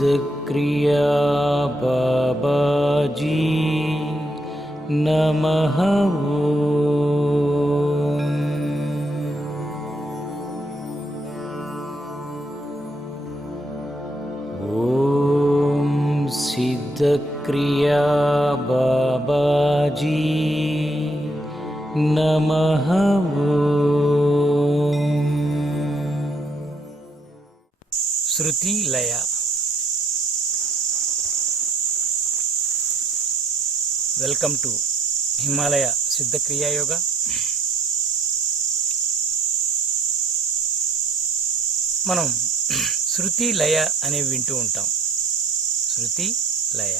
सिद्धक्रिया बाबाजी नमः। ओम सिद्धक्रिया बाबाजी नमः। శృతి లయ. Welcome to Himalaya సిద్ధ క్రియాయోగ. మనం శృతి లయ అనేవి వింటూ ఉంటాం. శృతి లయ,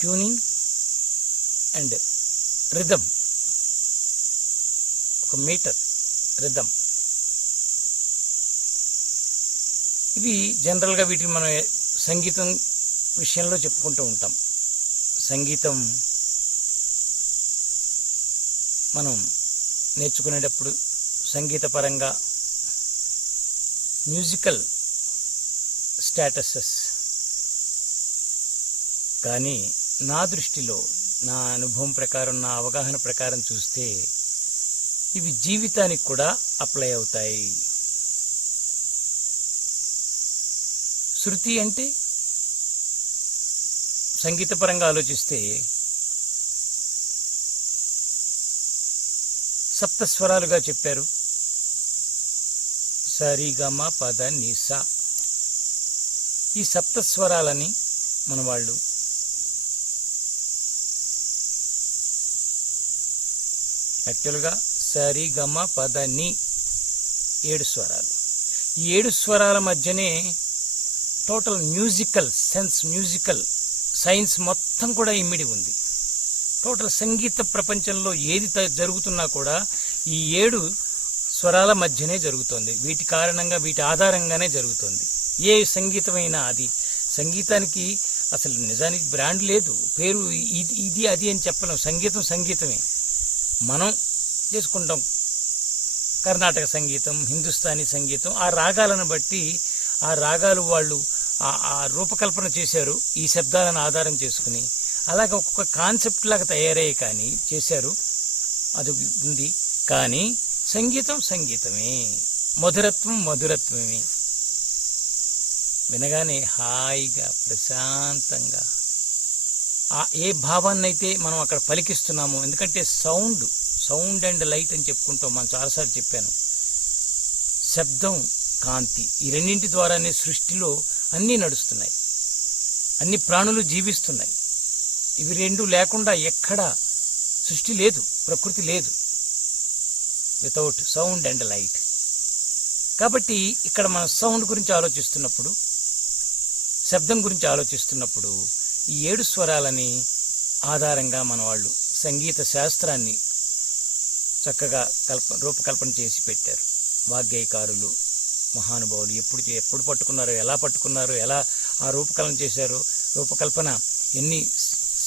ట్యూనింగ్ అండ్ రిథమ్, ఒక మీటర్ రిథమ్. ఇవి జనరల్గా వీటిని మనం సంగీతం విషయంలో చెప్పుకుంటూ ఉంటాం. సంగీతం మనం నేర్చుకునేటప్పుడు సంగీతపరంగా మ్యూజికల్ స్టేటసెస్, కానీ నా దృష్టిలో, నా అనుభవం ప్రకారం, నా అవగాహన ప్రకారం చూస్తే ఇవి జీవితానికి కూడా అప్లై అవుతాయి. శృతి అంటే సంగీతపరంగా ఆలోచిస్తే సప్తస్వరాలుగా చెప్పారు. సరిగమ పద నిస. ఈ సప్తస్వరాలని మన వాళ్ళు యాక్చువల్గా సరిగమ పద ని 7 స్వరాలు. ఈ 7 స్వరాల మధ్యనే total musical sense, musical science మొత్తం కూడా ఇమిడి ఉంది. టోటల్ సంగీత ప్రపంచంలో ఏది జరుగుతున్నా కూడా ఈ 7 స్వరాల మధ్యనే జరుగుతుంది. వీటి కారణంగా, వీటి ఆధారంగానే జరుగుతుంది. ఏ సంగీతమైనా అది. సంగీతానికి అసలు నిజానికి బ్రాండ్ లేదు, పేరు ఇది అది అని చెప్పలేం. సంగీతం సంగీతమే. మనం చేసుకుంటాం కర్ణాటక సంగీతం, హిందుస్థానీ సంగీతం. ఆ రాగాలను బట్టి, ఆ రాగాలు వాళ్ళు ఆ రూపకల్పన చేశారు ఈ శబ్దాలను ఆధారం చేసుకుని. అలాగే ఒక్కొక్క కాన్సెప్ట్ లాగా తయారయ్యే కానీ చేశారు, అది ఉంది. కానీ సంగీతం సంగీతమే, మధురత్వం మధురత్వమే. వినగానే హాయిగా ప్రశాంతంగా ఏ భావాన్నైతే మనం అక్కడ పలికిస్తున్నామో, ఎందుకంటే సౌండ్ అండ్ లైట్ అని చెప్పుకుంటాం. మనం చాలాసార్లు చెప్పాను. శబ్దం, కాంతి, ఈ రెండింటి ద్వారానే సృష్టిలో అన్నీ నడుస్తున్నాయి, అన్ని ప్రాణులు జీవిస్తున్నాయి. ఇవి రెండు లేకుండా ఎక్కడా సృష్టి లేదు, ప్రకృతి లేదు, వితౌట్ సౌండ్ అండ్ లైట్. కాబట్టి ఇక్కడ మనం సౌండ్ గురించి ఆలోచిస్తున్నప్పుడు, శబ్దం గురించి ఆలోచిస్తున్నప్పుడు ఈ 7 స్వరాలని ఆధారంగా మన వాళ్ళు సంగీత శాస్త్రాన్ని చక్కగా రూపకల్పన చేసి పెట్టారు. వాగ్గేయకారులు, మహానుభావులు ఎప్పుడు పట్టుకున్నారో, ఎలా పట్టుకున్నారో, ఎలా ఆ రూపకల్పన చేశారో, రూపకల్పన ఎన్ని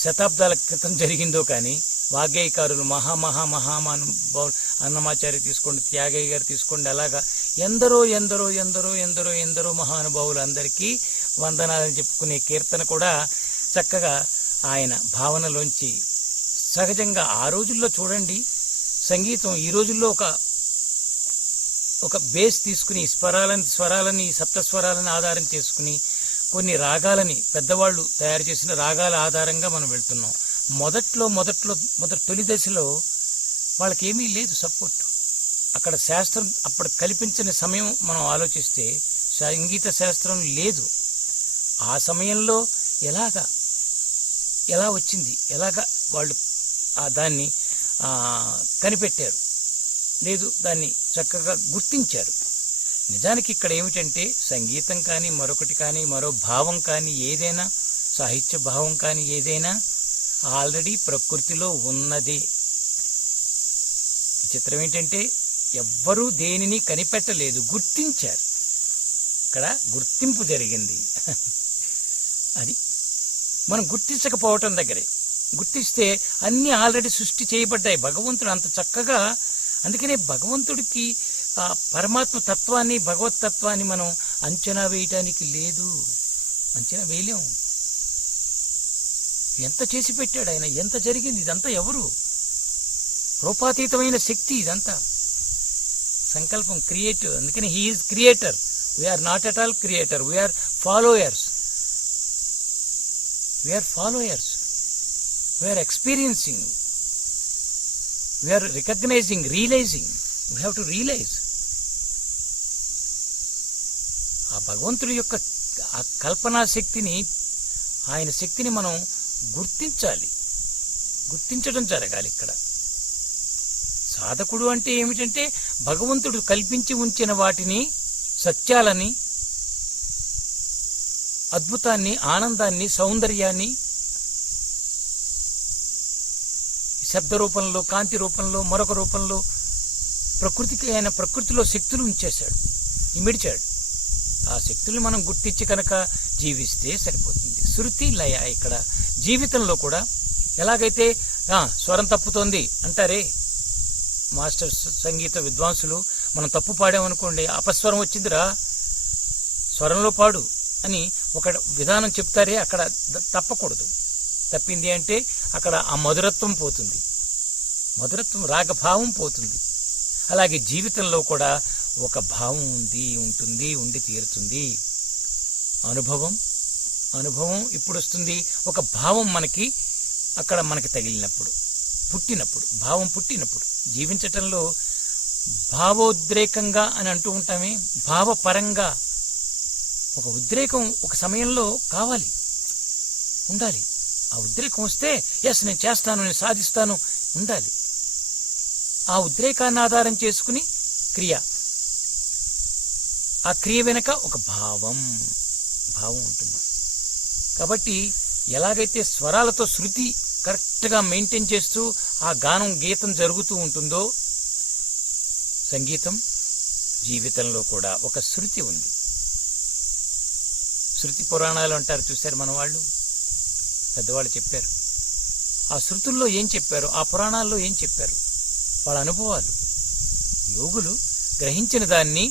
శతాబ్దాల క్రితం జరిగిందో కానీ వాగ్గేయకారులు, మహానుభావులు, అన్నమాచార్య తీసుకోండి, త్యాగయ్య గారు తీసుకోండి, అలాగా ఎందరో ఎందరో ఎందరో ఎందరో ఎందరో మహానుభావులు అందరికీ వందనాలని చెప్పుకునే కీర్తన కూడా చక్కగా ఆయన భావనలోంచి సహజంగా. ఆ రోజుల్లో చూడండి, సంగీతం ఈ రోజుల్లో ఒక బేస్ తీసుకుని స్వరాలని సప్తస్వరాలని ఆధారం చేసుకుని కొన్ని రాగాలని పెద్దవాళ్ళు తయారు చేసిన రాగాల ఆధారంగా మనం వెళ్తున్నాం. మొదటి తొలి దశలో వాళ్ళకేమీ లేదు సపోర్ట్. అక్కడ శాస్త్రం అప్పుడు కల్పించిన సమయం మనం ఆలోచిస్తే సంగీత శాస్త్రం లేదు. ఆ సమయంలో ఎలా వచ్చింది, ఎలాగా వాళ్ళు దాన్ని కనిపెట్టారు, లేదు దాన్ని చక్కగా గుర్తించారు. నిజానికి ఇక్కడ ఏమిటంటే సంగీతం కానీ, మరొకటి కానీ, మరో భావం కానీ, ఏదైనా సాహిత్య భావం కానీ ఏదైనా ఆల్రెడీ ప్రకృతిలో ఉన్నదే. విచిత్రం ఏంటంటే ఎవ్వరూ దేనిని కనిపెట్టలేదు, గుర్తించారు. ఇక్కడ గుర్తింపు జరిగింది. అది మనం గుర్తించకపోవటం దగ్గరే. గుర్తిస్తే అన్నీ ఆల్రెడీ సృష్టి చేయబడ్డాయి. భగవంతుడు అంత చక్కగా, అందుకనే భగవంతుడికి ఆ పరమాత్మ తత్వాన్ని, భగవత్ తత్వాన్ని మనం అంచనా వేయటానికి లేదు, అంచనా వేయలేం. ఎంత చేసి పెట్టాడు ఆయన, ఎంత జరిగింది, ఇదంతా ఎవరు? రూపాతీతమైన శక్తి ఇదంతా. సంకల్పం క్రియేటివ్, అందుకని he is creator. We are not at all creator, we are followers. We are experiencing, we are recognising, realising. We have to realise. ఆ భగవంతుడి యొక్క ఆ కల్పనా శక్తిని, ఆయన శక్తిని మనం గుర్తించాలి, గుర్తించడం జరగాలి. ఇక్కడ సాధకుడు అంటే ఏమిటంటే భగవంతుడు కల్పించి ఉంచిన వాటిని, సత్యాలని, అద్భుతాన్ని, ఆనందాన్ని, సౌందర్యాన్ని శబ్ద రూపంలో, కాంతి రూపంలో, మరొక రూపంలో ప్రకృతికి, ఆయన ప్రకృతిలో శక్తులు ఉంచేశాడు, ఇమిడిచాడు. ఆ శక్తుల్ని మనం గుర్తించి కనుక జీవిస్తే సరిపోతుంది. శృతి లయ ఇక్కడ జీవితంలో కూడా ఎలాగైతే స్వరం తప్పుతోంది అంటారే మాస్టర్ సంగీత విద్వాంసులు, మనం తప్పు పాడామనుకోండి, అపస్వరం వచ్చిందిరా, స్వరంలో పాడు అని ఒక విధానం చెప్తారే, అక్కడ తప్పకూడదు. తప్పింది అంటే అక్కడ ఆ మధురత్వం పోతుంది, మధురత్వం, రాగభావం పోతుంది. అలాగే జీవితంలో కూడా ఒక భావం ఉంది, ఉంటుంది, ఉండి తీరుతుంది. అనుభవం ఇప్పుడు వస్తుంది. ఒక భావం మనకి అక్కడ మనకి తగిలినప్పుడు, పుట్టినప్పుడు, భావం పుట్టినప్పుడు, జీవించటంలో భావోద్రేకంగా అని అంటూ ఉంటామే, భావపరంగా ఒక ఉద్రేకం ఒక సమయంలో కావాలి, ఉండాలి. ఆ ఉద్రేకం వస్తే ఎస్ నేను చేస్తాను, నేను సాధిస్తాను ఉండాలి. ఆ ఉద్రేకాన్ని ఆధారం చేసుకుని క్రియ, ఆ క్రియ వెనక ఒక భావం ఉంటుంది. కాబట్టి ఎలాగైతే స్వరాలతో శృతి కరెక్ట్గా మెయింటైన్ చేస్తూ ఆ గానం, గీతం జరుగుతూ ఉంటుందో, సంగీతం జీవితంలో కూడా ఒక శృతి ఉంది. శృతి పురాణాలు అంటారు చూశారు మన వాళ్ళు, పెద్దవాళ్ళు చెప్పారు. ఆ శృతుల్లో ఏం చెప్పారు, ఆ పురాణాల్లో ఏం చెప్పారు, వాళ్ళ అనుభవాలు. యోగులు గ్రహించిన దాన్ని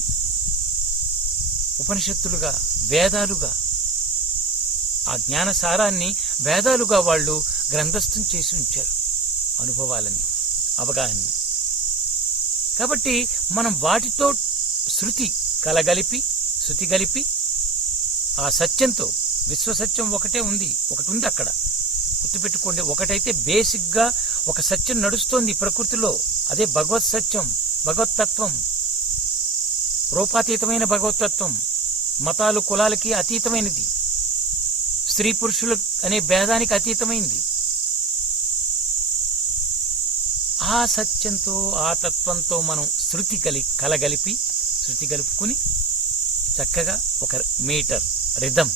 ఉపనిషత్తులుగా, వేదాలుగా, ఆ జ్ఞానసారాన్ని వేదాలుగా వాళ్ళు గ్రంథస్థం చేసి ఉంచారు, అనుభవాలని, అవగాహనని. కాబట్టి మనం వాటితో శృతి కలగలిపి, శృతి కలిపి ఆ సత్యంతో, విశ్వసత్యం ఒకటి ఉంది అక్కడ, గుర్తుపెట్టుకోండి. ఒకటైతే బేసిక్గా ఒక సత్యం నడుస్తోంది ప్రకృతిలో, అదే భగవత్ సత్యం, భగవత్తత్వం, రూపాతీతమైన భగవత్తత్వం, మతాలు కులాలకి అతీతమైనది, స్త్రీ పురుషులు అనే భేదానికి అతీతమైంది. ఆ సత్యంతో, ఆ తత్వంతో మనం శృతి కలగలిపి, శృతి కలుపుకుని చక్కగా ఒక మీటర్ రిథం,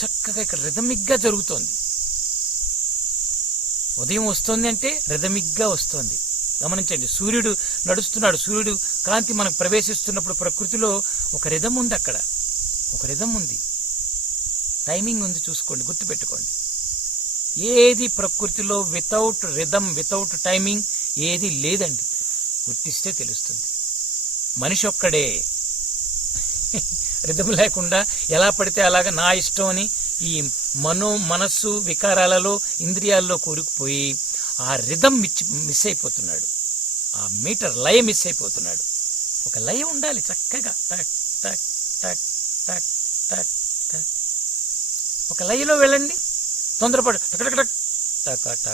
చక్కగా ఇక్కడ రిథమిక్గా జరుగుతోంది. ఉదయం వస్తోంది అంటే రిథమిక్గా వస్తోంది. గమనించండి, సూర్యుడు నడుస్తున్నాడు, సూర్యుడు కాంతి మనకు ప్రవేశిస్తున్నప్పుడు ప్రకృతిలో ఒక రిథం ఉంది, అక్కడ ఒక రిథం ఉంది, టైమింగ్ ఉంది. చూసుకోండి, గుర్తుపెట్టుకోండి. ఏది ప్రకృతిలో వితౌట్ రిథం, వితౌట్ టైమింగ్ ఏది లేదండి. గుర్తిస్తే తెలుస్తుంది. మనిషి ఒక్కడే రిథం లేకుండా ఎలా పడితే అలాగా నా ఇష్టం అని ఈ మనస్సు వికారాలలో, ఇంద్రియాల్లో కూరుకుపోయి ఆ రిథం మిస్ అయిపోతున్నాడు, ఆ మీటర్ లయ మిస్ అయిపోతున్నాడు. ఒక లయ ఉండాలి చక్కగా, టక్ టక్ టక్ టక్ టక్ టక్. ఒక లయలో వెళ్ళండి, తొందరపడు, టక్ టక్ టక్ టక్ టక్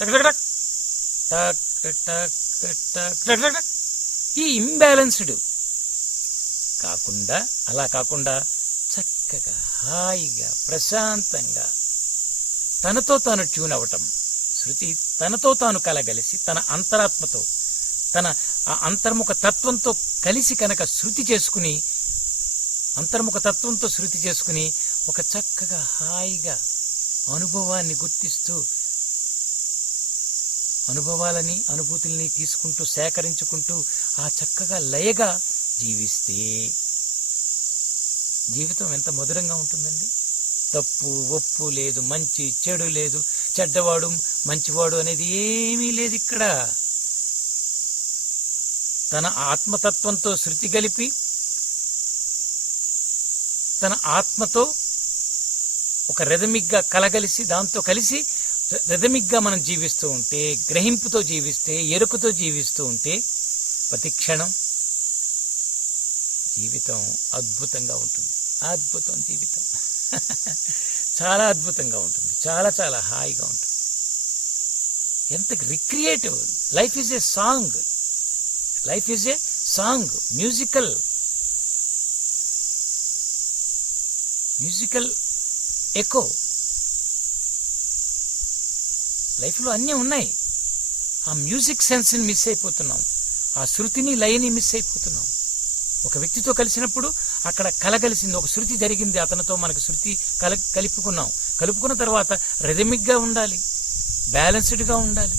టక్ టక్ టక్ టక్ టక్ టక్ టక్. ఈ ఇంబ్యాలెన్స్డ్ కాకుండా, అలా కాకుండా చక్కగా, హాయిగా, ప్రశాంతంగా తనతో తాను ట్యూన్ అవ్వటం. శృతి తనతో తాను కలగలిసి, తన అంతరాత్మతో, తన ఆ అంతర్ముఖ తత్వంతో కలిసి కనుక శృతి చేసుకుని, అంతర్ముఖ తత్వంతో శృతి చేసుకుని ఒక చక్కగా హాయిగా అనుభవాన్ని గుర్తిస్తూ, అనుభవాలని, అనుభూతుల్ని తీసుకుంటూ, సేకరించుకుంటూ ఆ చక్కగా లయగా జీవిస్తే జీవితం ఎంత మధురంగా ఉంటుందండి. తప్పు ఒప్పు లేదు, మంచి చెడు లేదు, చెడ్డవాడు మంచివాడు అనేది ఏమీ లేదు ఇక్కడ. తన ఆత్మతత్వంతో శృతి కలిపి తన ఆత్మతో ఒక రెదమిక్గా కలగలిసి దాంతో కలిసి రెదమిక్గా మనం జీవిస్తూ ఉంటే, గ్రహింపుతో జీవిస్తే, ఎరుకతో జీవిస్తూ ఉంటే ప్రతి క్షణం జీవితం అద్భుతంగా ఉంటుంది. అద్భుతం జీవితం చాలా అద్భుతంగా ఉంటుంది. చాలా చాలా హాయిగా ఉంటుంది. ఎంత recreative. Life is a song. Life is a song. Musical echo. లైఫ్లో అన్నీ ఉన్నాయి. ఆ మ్యూజిక్ సెన్స్ని మిస్ అయిపోతున్నాం. ఆ శృతిని, లయని మిస్ అయిపోతున్నాం. ఒక వ్యక్తితో కలిసినప్పుడు అక్కడ కలగలిసింది, ఒక శృతి జరిగింది, అతనితో మనకు శృతి కలుపుకున్న తర్వాత రిథమిక్గా ఉండాలి, బ్యాలెన్స్డ్గా ఉండాలి.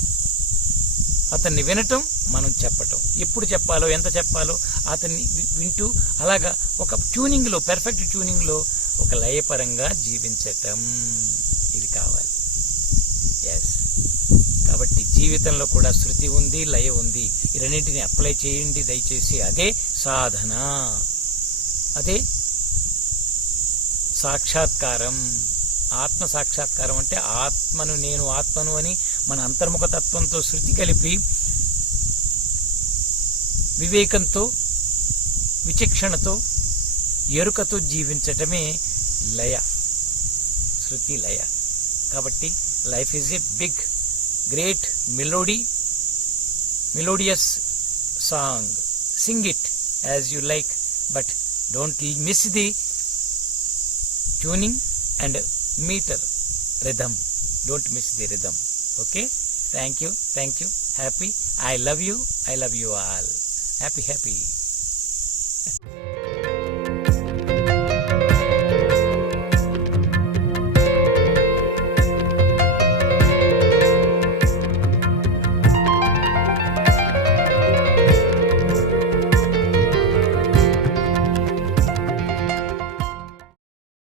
అతన్ని వినటం, మనం చెప్పటం, ఎప్పుడు చెప్పాలో, ఎంత చెప్పాలో అతన్ని వింటూ అలాగా ఒక ట్యూనింగ్లో, పెర్ఫెక్ట్ ట్యూనింగ్లో ఒక లయపరంగా జీవించటం, ఇది కావాలి. ఎస్. కాబట్టి జీవితంలో కూడా శృతి ఉంది, లయ ఉంది. ఈ రెండింటిని అప్లై చేయండి దయచేసి. అదే సాధన, అదే సాక్షాత్కారం. ఆత్మ సాక్షాత్కారం అంటే నేను ఆత్మను అని మన అంతర్ముఖ తత్వంతో శృతి కలిపి వివేకంతో, విచక్షణతో, ఎరుకతో జీవించటమే లయ, శృతి లయ. కాబట్టి life is a big great melodious song. Sing it as you like, but don't miss the tuning and meter rhythm. Don't miss the rhythm. Okay? Thank you. Happy. I love you all. Happy.